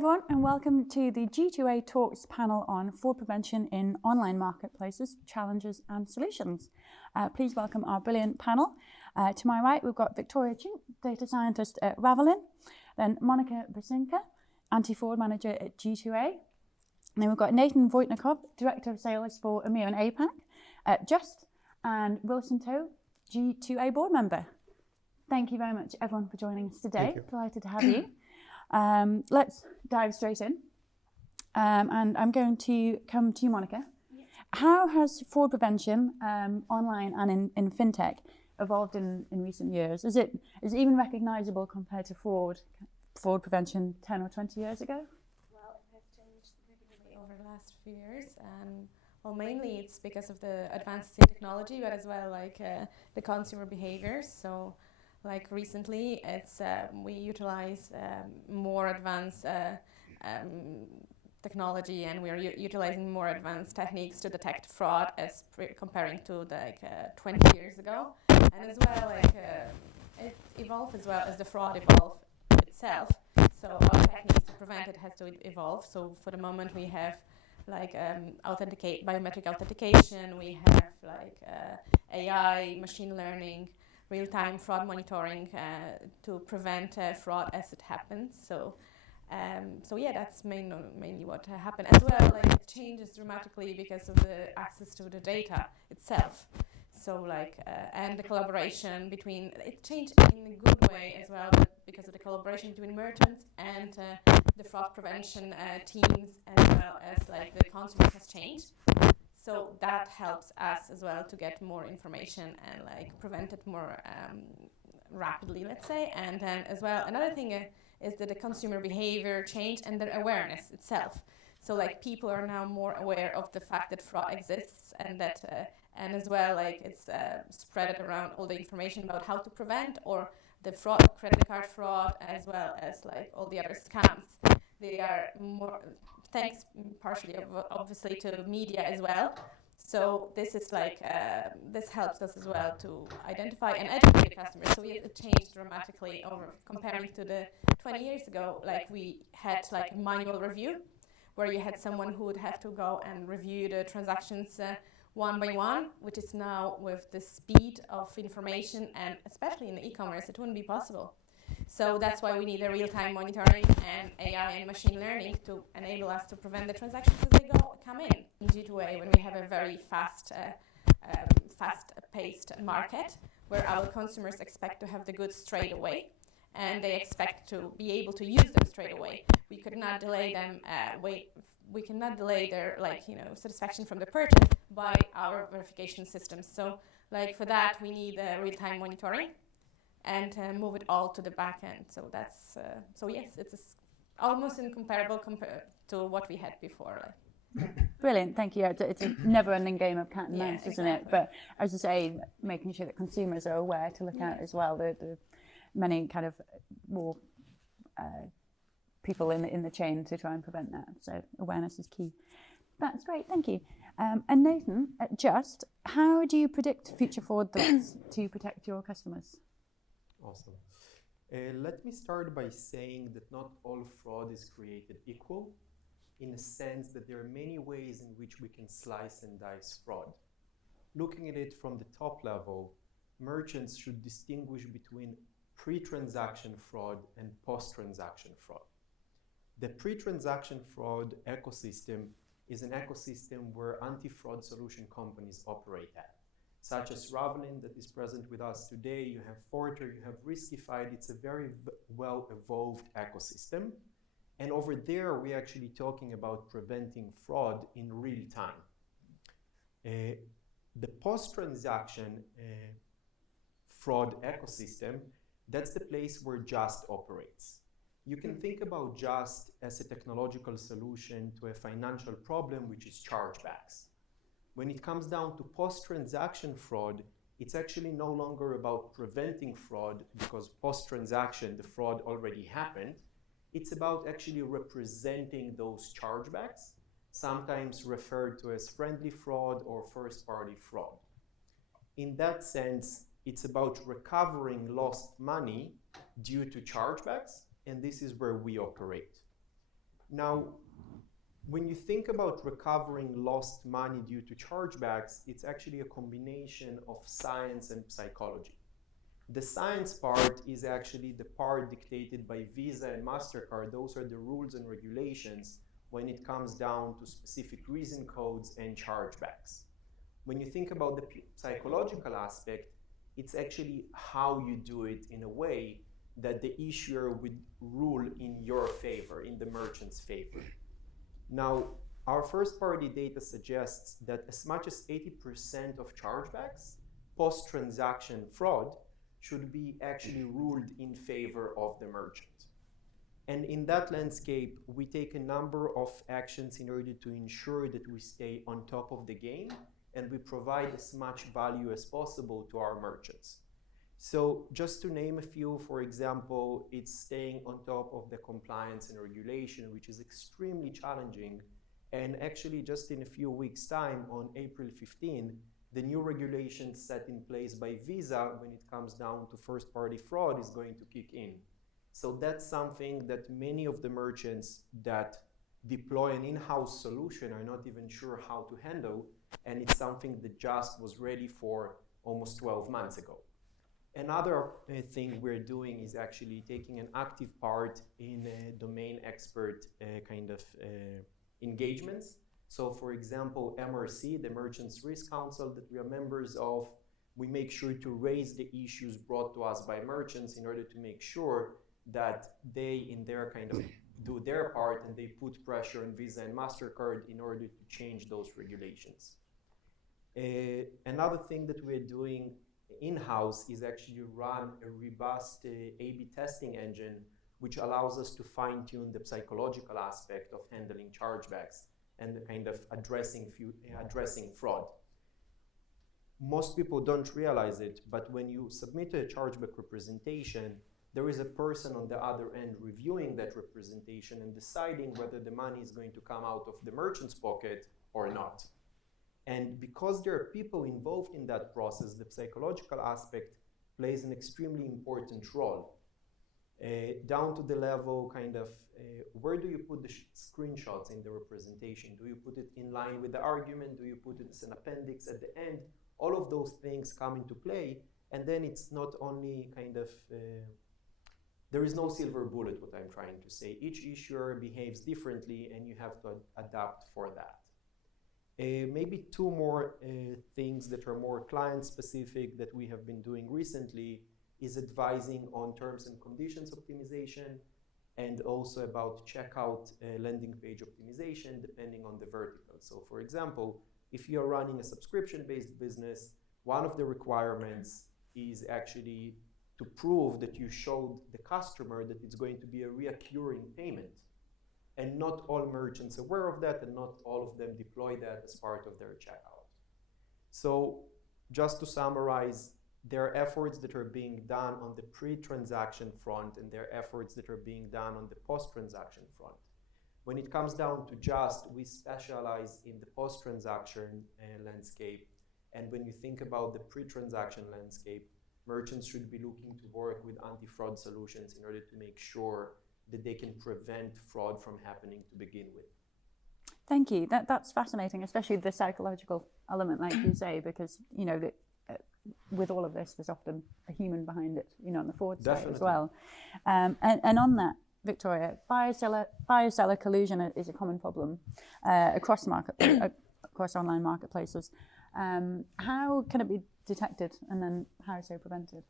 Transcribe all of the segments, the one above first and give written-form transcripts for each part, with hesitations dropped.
everyone, and welcome to the G2A Talks panel on fraud prevention in online marketplaces, challenges and solutions. Please welcome our brilliant panel. To my right, we've got Victoria Csink, data scientist at Ravelin, then Monika Basińska, anti-fraud manager at G2A. And then we've got Natan Voitnikov, director of sales for EMEA and APAC at Justt, and Wilson Toe, G2A board member. Thank you very much, everyone, for joining us today. Delighted to have you. Let's dive straight in. And I'm going to come to you, Monika. Yes. How has fraud prevention online and in fintech evolved in recent years? Is it even recognizable compared to fraud prevention 10 or 20 years ago? Well, it has changed significantly over the last few years. Well, mainly it's because of the advances in technology, but as well like the consumer behaviors. So, like recently, it's we utilize more advanced technology, and we are utilizing more advanced techniques to detect fraud as comparing to like 20 years ago. And as well, like it evolved as well as the fraud evolved itself. So our techniques to prevent it has to evolve. So for the moment, we have like biometric authentication. We have like AI, machine learning, real-time fraud monitoring to prevent fraud as it happens. So yeah, that's mainly what happened. As well, like it changes dramatically because of the access to the data itself. So like and the collaboration between it changed in a good way as well, but because of the collaboration between merchants and the fraud prevention teams, as well as like the consumer has changed. So that helps us as well to get more information and like prevent it more rapidly, let's say. And then as well, another thing is that the consumer behavior change and the awareness itself. So like people are now more aware of the fact that fraud exists, and that and as well like it's spread around all the information about how to prevent or the fraud, credit card fraud, as well as like all the other scams. They are more, thanks partially obviously to media as well. So this is like, this helps us as well to identify and educate the customers. So it changed dramatically over comparing to the 20 years ago. Like we had like manual review, where you had someone who would have to go and review the transactions one by one, which is now with the speed of information, and especially in the e-commerce, it wouldn't be possible. So that's why we need a real-time monitoring and AI and machine learning to enable us to prevent the transactions as they come in. In G2A, when we have a very fast-paced market, where our consumers expect to have the goods straight away, and they expect to be able to use them straight away. We could not delay them. We cannot delay their satisfaction from the purchase by our verification systems. So, like for that, we need real-time monitoring and move it all to the back end. So that's so yes, it's almost incomparable compared to what we had before. Brilliant, thank you. It's a never-ending game of cat and mouse, isn't it? But as I say, making sure that consumers are aware to look out as well. The many kind of more people in the chain to try and prevent that. So awareness is key. That's great, thank you. And Natan, at Justt, how do you predict future fraud threats to protect your customers? Awesome. Let me start by saying that not all fraud is created equal, in a sense that there are many ways in which we can slice and dice fraud. Looking at it from the top level, merchants should distinguish between pre-transaction fraud and post-transaction fraud. The pre-transaction fraud ecosystem is an ecosystem where anti-fraud solution companies operate at, such as Ravelin that is present with us today. You have Forter, you have Riskified. It's a very well-evolved ecosystem. And over there, we're actually talking about preventing fraud in real time. The post-transaction fraud ecosystem, that's the place where Justt operates. You can think about Justt as a technological solution to a financial problem, which is chargebacks. When it comes down to post-transaction fraud, it's actually no longer about preventing fraud because post-transaction, the fraud already happened. It's about actually representing those chargebacks, sometimes referred to as friendly fraud or first-party fraud. In that sense, it's about recovering lost money due to chargebacks, and this is where we operate. Now, when you think about recovering lost money due to chargebacks, it's actually a combination of science and psychology. The science part is actually the part dictated by Visa and MasterCard. Those are the rules and regulations when it comes down to specific reason codes and chargebacks. When you think about the psychological aspect, it's actually how you do it in a way that the issuer would rule in your favor, in the merchant's favor. Now, our first-party data suggests that as much as 80% of chargebacks, post-transaction fraud, should be actually ruled in favor of the merchant. And in that landscape, we take a number of actions in order to ensure that we stay on top of the game and we provide as much value as possible to our merchants. So just to name a few, for example, it's staying on top of the compliance and regulation, which is extremely challenging. And actually just in a few weeks' time, on April 15, the new regulations set in place by Visa when it comes down to first-party fraud is going to kick in. So that's something that many of the merchants that deploy an in-house solution are not even sure how to handle, and it's something that Justt was ready for almost 12 months ago. Another thing we're doing is actually taking an active part in domain expert engagements. So for example, MRC, the Merchants Risk Council that we are members of, we make sure to raise the issues brought to us by merchants in order to make sure that they in their do their part and they put pressure on Visa and MasterCard in order to change those regulations. Another thing that we're doing in-house is actually run a robust A/B testing engine which allows us to fine-tune the psychological aspect of handling chargebacks and addressing fraud. Most people don't realize it, but when you submit a chargeback representation, there is a person on the other end reviewing that representation and deciding whether the money is going to come out of the merchant's pocket or not. And because there are people involved in that process, the psychological aspect plays an extremely important role. Down to the level where do you put the screenshots in the representation? Do you put it in line with the argument? Do you put it as an appendix at the end? All of those things come into play, and then it's not only there is no silver bullet, what I'm trying to say. Each issuer behaves differently, and you have to adapt for that. Maybe two more things that are more client-specific that we have been doing recently is advising on terms and conditions optimization and also about checkout landing page optimization depending on the vertical. So for example, if you're running a subscription-based business, one of the requirements is actually to prove that you showed the customer that it's going to be a reoccurring payment. And not all merchants are aware of that, and not all of them deploy that as part of their checkout. So just to summarize, there are efforts that are being done on the pre-transaction front, and there are efforts that are being done on the post-transaction front. When it comes down to Justt, we specialize in the post-transaction landscape. And when you think about the pre-transaction landscape, merchants should be looking to work with anti-fraud solutions in order to make sure that they can prevent fraud from happening to begin with. Thank you. That's fascinating, especially the psychological element, like you say, because with all of this, there's often a human behind it, on the fraud side as well. And on that, Victoria, buyer-seller collusion is a common problem across online marketplaces. How can it be detected, and then how so prevented?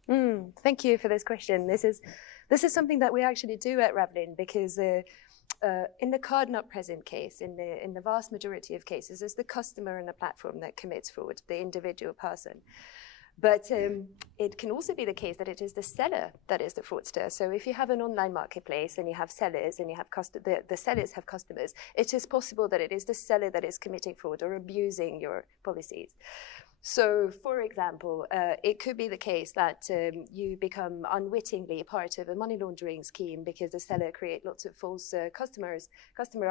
Thank you for this question. This is something that we actually do at Ravelin, because in the card not present case, in the vast majority of cases, it's the customer and the platform that commits fraud, the individual person. But it can also be the case that it is the seller that is the fraudster. So if you have an online marketplace and you have sellers and you have the sellers have customers, it is possible that it is the seller that is committing fraud or abusing your policies. So, for example, it could be the case that you become unwittingly part of a money laundering scheme because the seller create lots of false customer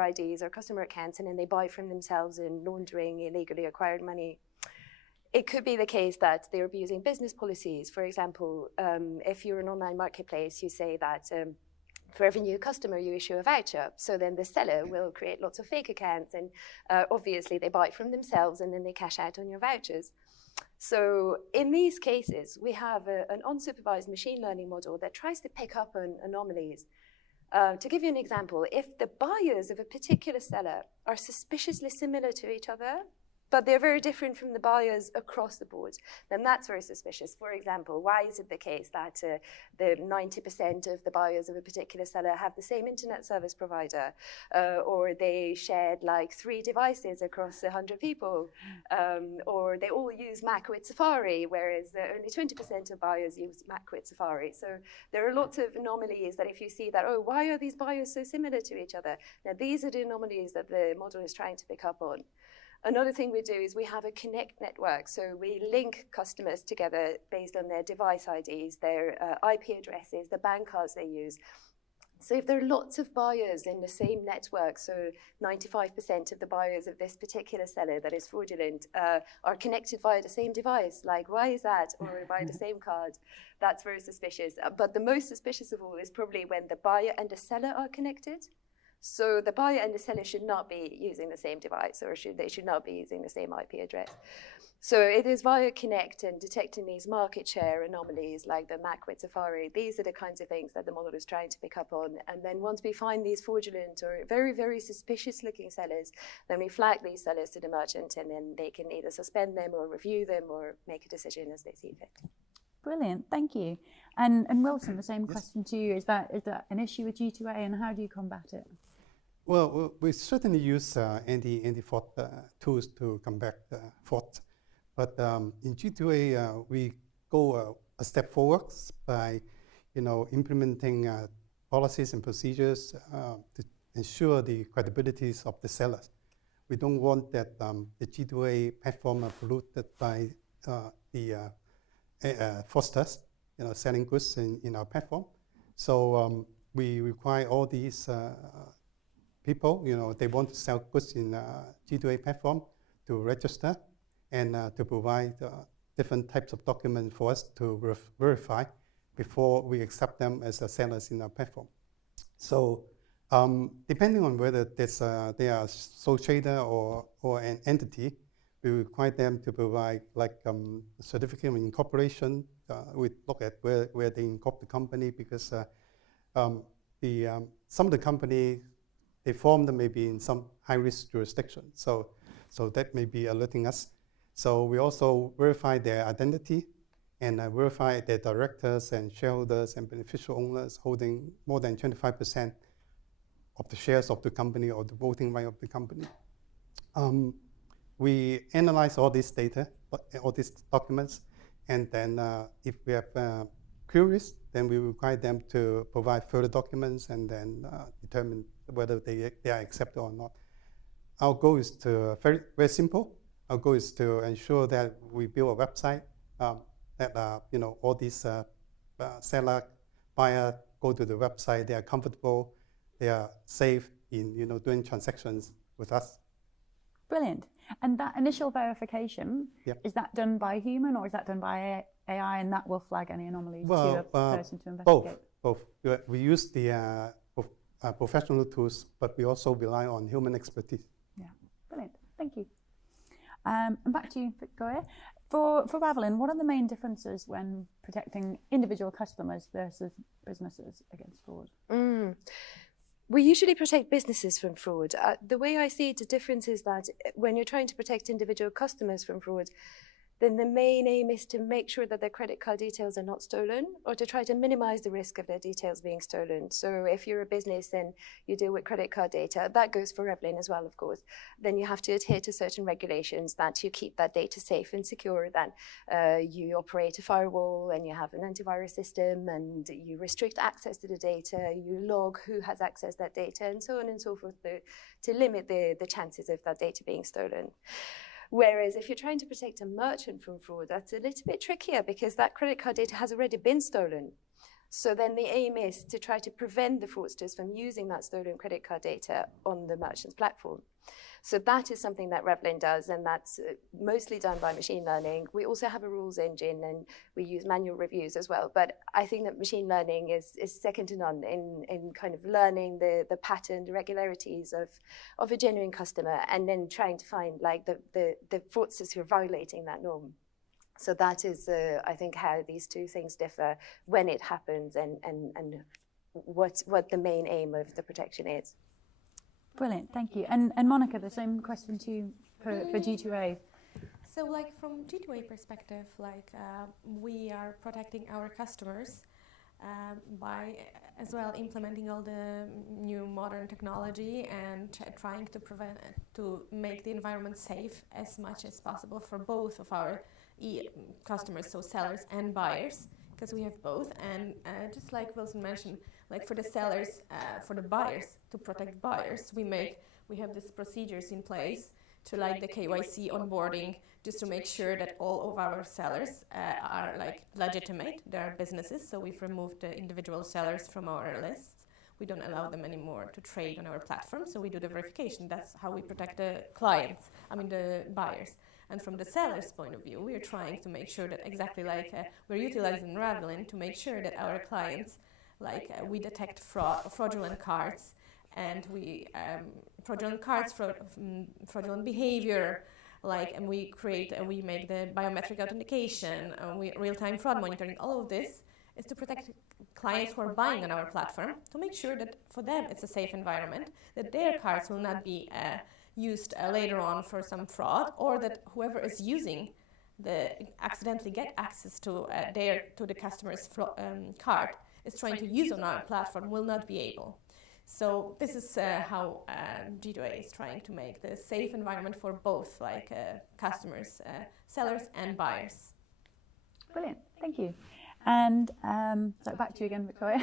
IDs or customer accounts, and then they buy from themselves in laundering illegally acquired money. It could be the case that they're abusing business policies. For example, if you're an online marketplace, you say that for every new customer, you issue a voucher. So then the seller will create lots of fake accounts, and obviously they buy from themselves and then they cash out on your vouchers. So in these cases, we have an unsupervised machine learning model that tries to pick up on anomalies. To give you an example, if the buyers of a particular seller are suspiciously similar to each other, but they're very different from the buyers across the board, then that's very suspicious. For example, why is it the case that the 90% of the buyers of a particular seller have the same internet service provider, or they shared like 3 devices across 100 people, or they all use Mac with Safari, whereas only 20% of buyers use Mac with Safari. So there are lots of anomalies that if you see that, oh, why are these buyers so similar to each other? Now, these are the anomalies that the model is trying to pick up on. Another thing we do is we have a connect network. So we link customers together based on their device IDs, their IP addresses, the bank cards they use. So if there are lots of buyers in the same network, so 95% of the buyers of this particular seller that is fraudulent are connected via the same device, like why is that? Or via the same card, that's very suspicious. But the most suspicious of all is probably when the buyer and the seller are connected. So the buyer and the seller should not be using the same device, or they should not be using the same IP address. So it is via Connect and detecting these market share anomalies like the Mac with Safari. These are the kinds of things that the model is trying to pick up on. And then once we find these fraudulent or very, very suspicious looking sellers, then we flag these sellers to the merchant, and then they can either suspend them or review them or make a decision as they see fit. Brilliant, thank you. And Wilson, the same question to you. Is that an issue with G2A, and how do you combat it? Well, we certainly use anti-fraud tools to combat fraud. But in G2A, we go a step forward by, implementing policies and procedures to ensure the credibility of the sellers. We don't want that the G2A platform are polluted by the fraudsters, selling goods in our platform. So we require all these people, they want to sell goods in G2A platform to register and to provide different types of documents for us to verify before we accept them as sellers in our platform. So depending on whether they are sole trader or an entity, we require them to provide like a certificate of incorporation. We look at where they incorporate the company, because some of the company, they form them maybe in some high-risk jurisdiction. So that may be alerting us. So we also verify their identity and verify their directors and shareholders and beneficial owners holding more than 25% of the shares of the company or the voting right of the company. We analyze all this data, all these documents, and then if we have queries, then we require them to provide further documents and then determine whether they are accepted or not. Our goal is to, very, very simple. Our goal is to ensure that we build a website that all these seller, buyer go to the website, they are comfortable, they are safe in doing transactions with us. Brilliant. And that initial verification, is that done by human or is that done by AI, and that will flag any anomalies to a person to investigate? Both. We use the professional tools, but we also rely on human expertise. Yeah, brilliant. Thank you. And back to you, Victoria. For Ravelin, what are the main differences when protecting individual customers versus businesses against fraud? We usually protect businesses from fraud. The way I see it, the difference is that when you're trying to protect individual customers from fraud, then the main aim is to make sure that their credit card details are not stolen, or to try to minimize the risk of their details being stolen. So if you're a business and you deal with credit card data, that goes for Ravelin as well, of course, then you have to adhere to certain regulations that you keep that data safe and secure, that you operate a firewall and you have an antivirus system and you restrict access to the data, you log who has accessed that data, and so on and so forth to limit the chances of that data being stolen. Whereas if you're trying to protect a merchant from fraud, that's a little bit trickier because that credit card data has already been stolen. So then the aim is to try to prevent the fraudsters from using that stolen credit card data on the merchant's platform. So that is something that Ravelin does, and that's mostly done by machine learning. We also have a rules engine, and we use manual reviews as well. But I think that machine learning is second to none in kind of learning the pattern, the regularities of a genuine customer, and then trying to find like the fraudsters who are violating that norm. So that is, I think, how these two things differ when it happens, and what the main aim of the protection is. Brilliant, thank you. And Monika, the same question to you for G2A. So, like from G2A perspective, like we are protecting our customers by as well implementing all the new modern technology and trying to make the environment safe as much as possible for both of our customers, so sellers and buyers, because we have both. And just like Wilson mentioned, like for the sellers, for the buyers, to protect buyers, we have these procedures in place to like the KYC onboarding, just to make sure that all of our sellers are like legitimate, they are businesses. So we've removed the individual sellers from our lists. We don't allow them anymore to trade on our platform, so we do the verification. That's how we protect the the buyers. And from the seller's point of view, we are trying to make sure that exactly like we're utilizing Ravelin to make sure that our clients, we detect fraudulent cards, and we fraudulent cards, fraudulent behavior, and we make the biometric authentication, real-time fraud monitoring. All of this is to protect clients who are buying on our platform, to make sure that for them it's a safe environment, that their cards will not be used later on for some fraud, or that whoever is using accidentally get access to the customer's card is trying to use on our platform will not be able. So this is how G2A is trying to make the safe environment for both customers, sellers and buyers. Brilliant, thank you. And so back to you again, Victoria.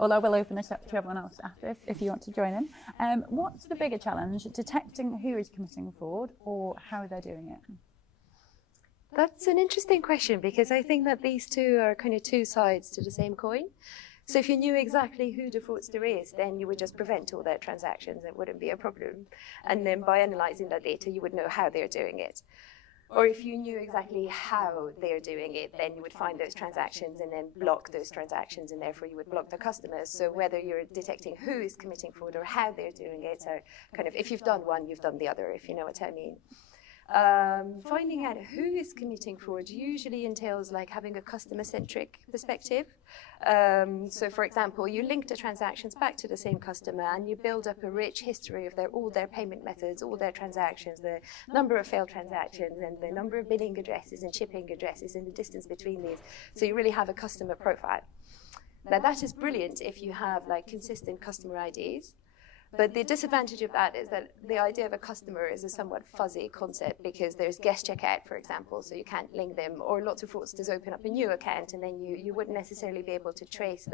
Although I will open this up to everyone else after if you want to join in. What's the bigger challenge, detecting who is committing fraud or how they're doing it? That's an interesting question, because I think that these two are kind of two sides to the same coin. So if you knew exactly who the fraudster is, then you would just prevent all their transactions. It wouldn't be a problem. And then by analyzing that data, you would know how they're doing it. Or if you knew exactly how they're doing it, then you would find those transactions and then block those transactions, and therefore you would block the customers. So whether you're detecting who is committing fraud or how they're doing it, are kind of, if you've done one, you've done the other, if you know what I mean. Finding out who is committing fraud usually entails having a customer-centric perspective. So for example, you link the transactions back to the same customer, and you build up a rich history of all their payment methods, all their transactions, the number of failed transactions, and the number of billing addresses and shipping addresses and the distance between these. So you really have a customer profile. Now that is brilliant if you have consistent customer IDs. But the disadvantage of that is that the idea of a customer is a somewhat fuzzy concept, because there's guest checkout, for example, so you can't link them, or lots of fraudsters open up a new account, and then you wouldn't necessarily be able to trace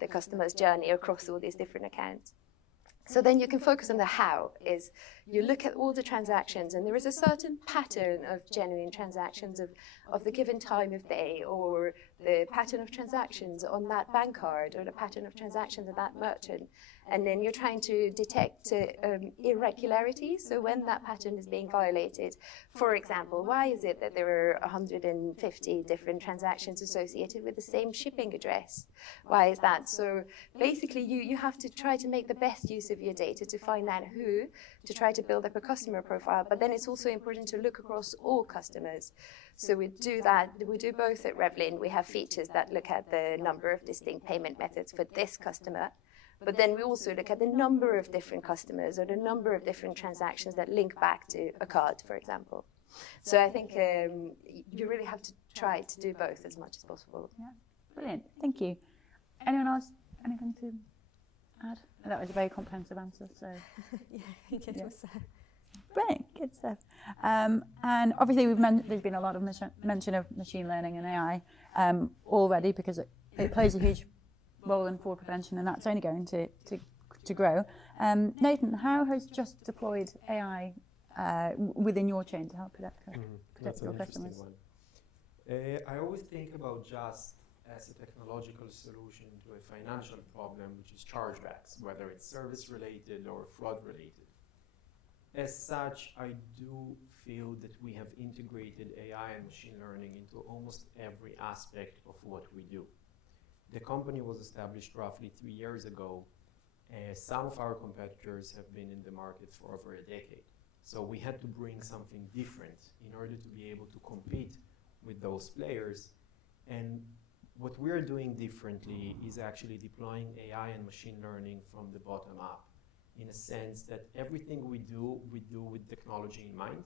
the customer's journey across all these different accounts. So then you can focus on the how, is you look at all the transactions, and there is a certain pattern of genuine transactions of the given time of day, or the pattern of transactions on that bank card, or the pattern of transactions of that merchant. And then you're trying to detect irregularities. So when that pattern is being violated, for example, why is it that there are 150 different transactions associated with the same shipping address? Why is that? So basically, you have to try to make the best use of your data to find out who, to try to build up a customer profile. But then it's also important to look across all customers. So we do that. We do both at Ravelin. We have features that look at the number of distinct payment methods for this customer. But then we also look at the number of different customers, or the number of different transactions that link back to a card, for example. So I think you really have to try to do both as much as possible. Yeah, brilliant. Thank you. Anyone else? Anything to add? That was a very comprehensive answer. So yeah, I think it was. Brilliant, good stuff. And obviously, there's been a lot of mention of machine learning and AI already, because it plays a huge role in fraud prevention, and that's only going to grow. Natan, how has Justt deployed AI within your chain to help protect your customers? I always think about Justt as a technological solution to a financial problem, which is chargebacks, whether it's service related or fraud related. As such, I do feel that we have integrated AI and machine learning into almost every aspect of what we do. The company was established roughly 3 years ago. Some of our competitors have been in the market for over a decade. So we had to bring something different in order to be able to compete with those players. And what we're doing differently is actually deploying AI and machine learning from the bottom up, in a sense that everything we do with technology in mind.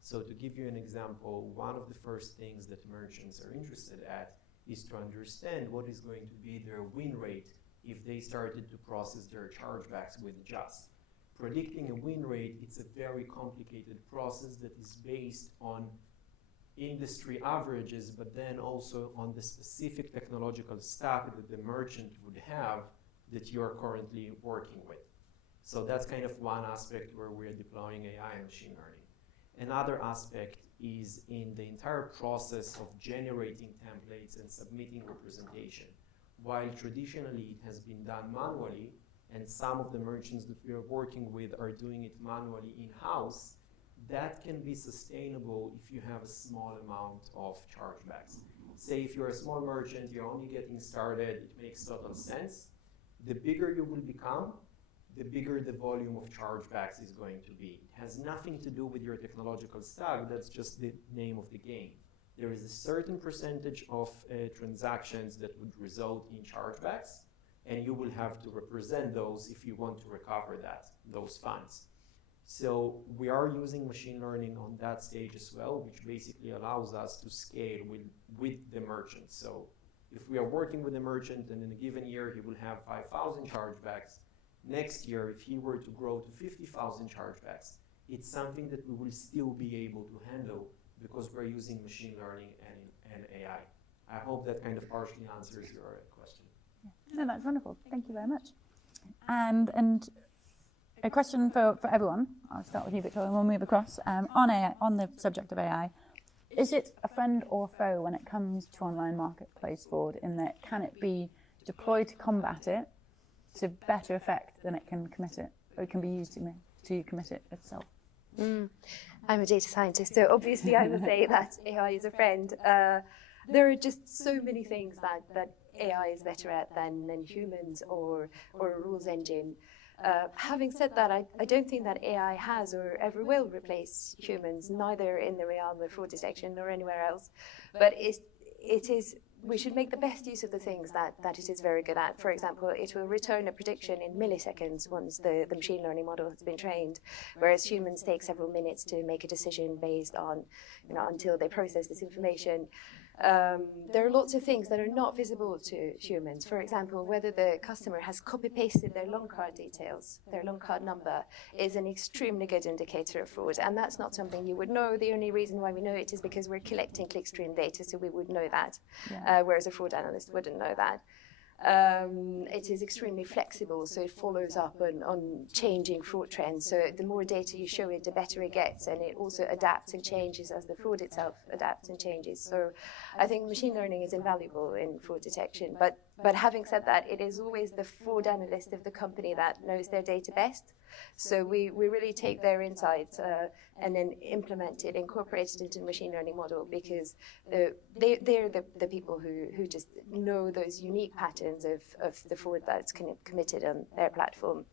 So to give you an example, one of the first things that merchants are interested at is to understand what is going to be their win rate if they started to process their chargebacks with Justt. Predicting a win rate, it's a very complicated process that is based on industry averages, but then also on the specific technological stack that the merchant would have that you are currently working with. So that's kind of one aspect where we're deploying AI and machine learning. Another aspect is in the entire process of generating templates and submitting representation. While traditionally it has been done manually, and some of the merchants that we are working with are doing it manually in-house, that can be sustainable if you have a small amount of chargebacks. Say if you're a small merchant, you're only getting started, it makes total sense. The bigger you will become, the bigger the volume of chargebacks is going to be. It has nothing to do with your technological stack, that's just the name of the game. There is a certain percentage of transactions that would result in chargebacks, and you will have to represent those if you want to recover those funds. So we are using machine learning on that stage as well, which basically allows us to scale with the merchant. So if we are working with a merchant and in a given year he will have 5,000 chargebacks, next year if he were to grow to 50,000 chargebacks, it's something that we will still be able to handle because we're using machine learning and AI. I hope that kind of partially answers your question. Yeah. No, that's wonderful. Thank you very much. And a question for everyone. I'll start with you, Victoria, and we'll move across. On the subject of AI, is it a friend or foe when it comes to online marketplace fraud, in that can it be deployed to combat it to better effect than it can commit it, or it can be used to commit it itself? I'm a data scientist, so obviously I would say that AI is a friend. There are just so many things that AI is better at than humans or a rules engine. Having said that, I don't think that AI has or ever will replace humans, neither in the realm of fraud detection nor anywhere else. But we should make the best use of the things that it is very good at. For example, it will return a prediction in milliseconds once the machine learning model has been trained, whereas humans take several minutes to make a decision based on, until they process this information. There are lots of things that are not visible to humans. For example, whether the customer has copy-pasted their loan card details, their loan card number, is an extremely good indicator of fraud. And that's not something you would know. The only reason why we know it is because we're collecting clickstream data, so we would know that, whereas a fraud analyst wouldn't know that. It is extremely flexible, so it follows up on changing fraud trends. So the more data you show it, the better it gets, and it also adapts and changes as the fraud itself adapts and changes. So I think machine learning is invaluable in fraud detection. But having said that, it is always the fraud analyst of the company that knows their data best. So we really take their insights and then implement it, incorporate it into the machine learning model, because they're the people who just know those unique patterns of the fraud that's committed on their platform.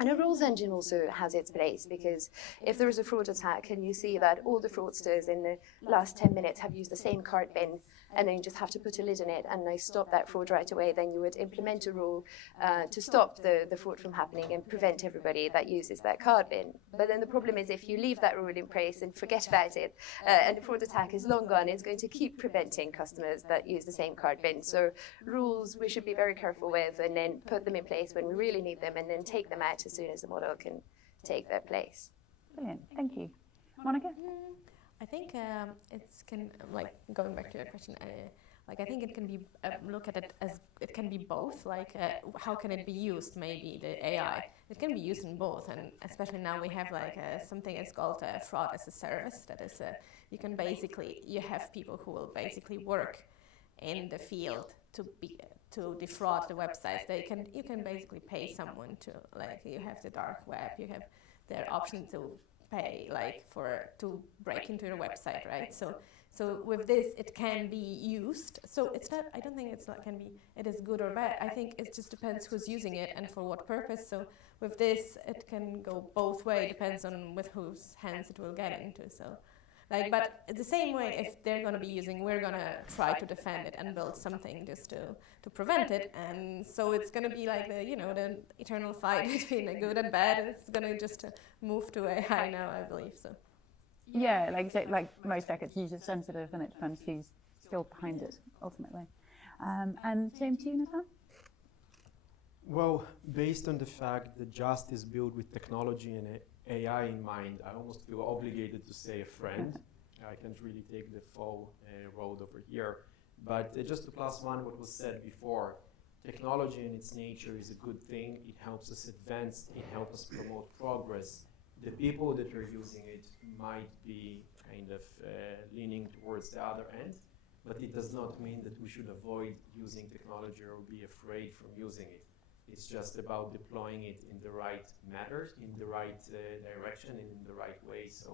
And a rules engine also has its place, because if there is a fraud attack and you see that all the fraudsters in the last 10 minutes have used the same card bin, and then you just have to put a lid on it and they stop that fraud right away, then you would implement a rule to stop the fraud from happening and prevent everybody that uses that card bin. But then the problem is, if you leave that rule in place and forget about it, and the fraud attack is long gone, it's going to keep preventing customers that use the same card bin. So rules we should be very careful with, and then put them in place when we really need them, and then take them out as soon as the model can take their place. Brilliant, thank you. Monika? I think going back to your question, I think it can be, look at it as, it can be both, how can it be used, maybe, the AI. It can be used in both, and especially now we have something that's called fraud as a service, that is, you have people who will basically work in the field to defraud the websites. You can basically pay someone to, you have the dark web, you have their option to pay like to break into your website, right? So with this, it can be used. So it's not. I don't think it is good or bad. I think it just depends who's using it and for what purpose. So with this, it can go both ways. Depends on with whose hands it will get into. So, but the same way, if they're going to be using, we're going to try to defend it and build something just to prevent it. And so it's going to be like the eternal fight between the good and bad. It's going to just move to AI now, I believe. So. Yeah, like most tech, it's user sensitive, and it depends who's still behind it ultimately. And same to you, Natan? Well, based on the fact that Justt is built with technology and AI in mind, I almost feel obligated to say a friend. I can't really take the full road over here. But just to plus one what was said before, technology in its nature is a good thing. It helps us advance. It helps us promote progress. The people that are using it might be kind of leaning towards the other end, but it does not mean that we should avoid using technology or be afraid from using it. It's just about deploying it in the right manner, in the right direction, and in the right way. So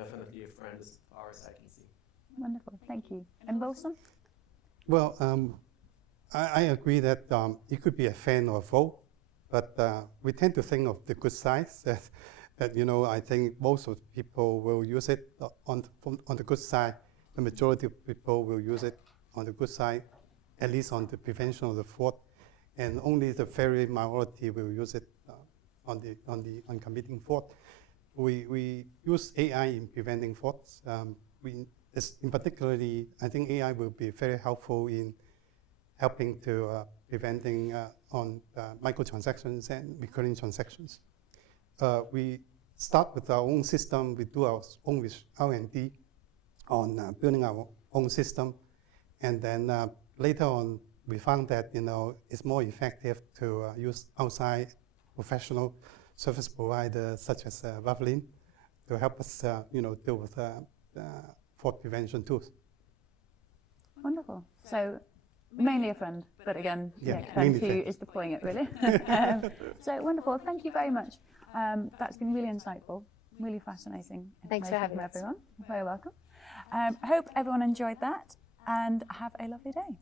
definitely a friend as far as I can see. Wonderful, thank you. And Wilson? Well, I agree that it could be a fan or a foe, but we tend to think of the good sides. That I think most of the people will use it on the good side. The majority of people will use it on the good side, at least on the prevention of the fraud, and only the very minority will use it on committing fraud. We use AI in preventing frauds. In particularly, I think AI will be very helpful in helping to preventing on microtransactions and recurring transactions. We start with our own system. We do our own R&D on building our own system, and then later on we found that it's more effective to use outside professional service providers such as Ravelin to help us deal with fraud prevention tools. Wonderful. So mainly a friend, but again, depends who is deploying it, really. So wonderful. Thank you very much. That's been really insightful, really fascinating. Thanks for having us. Everyone. You're very welcome. I hope everyone enjoyed that, and have a lovely day.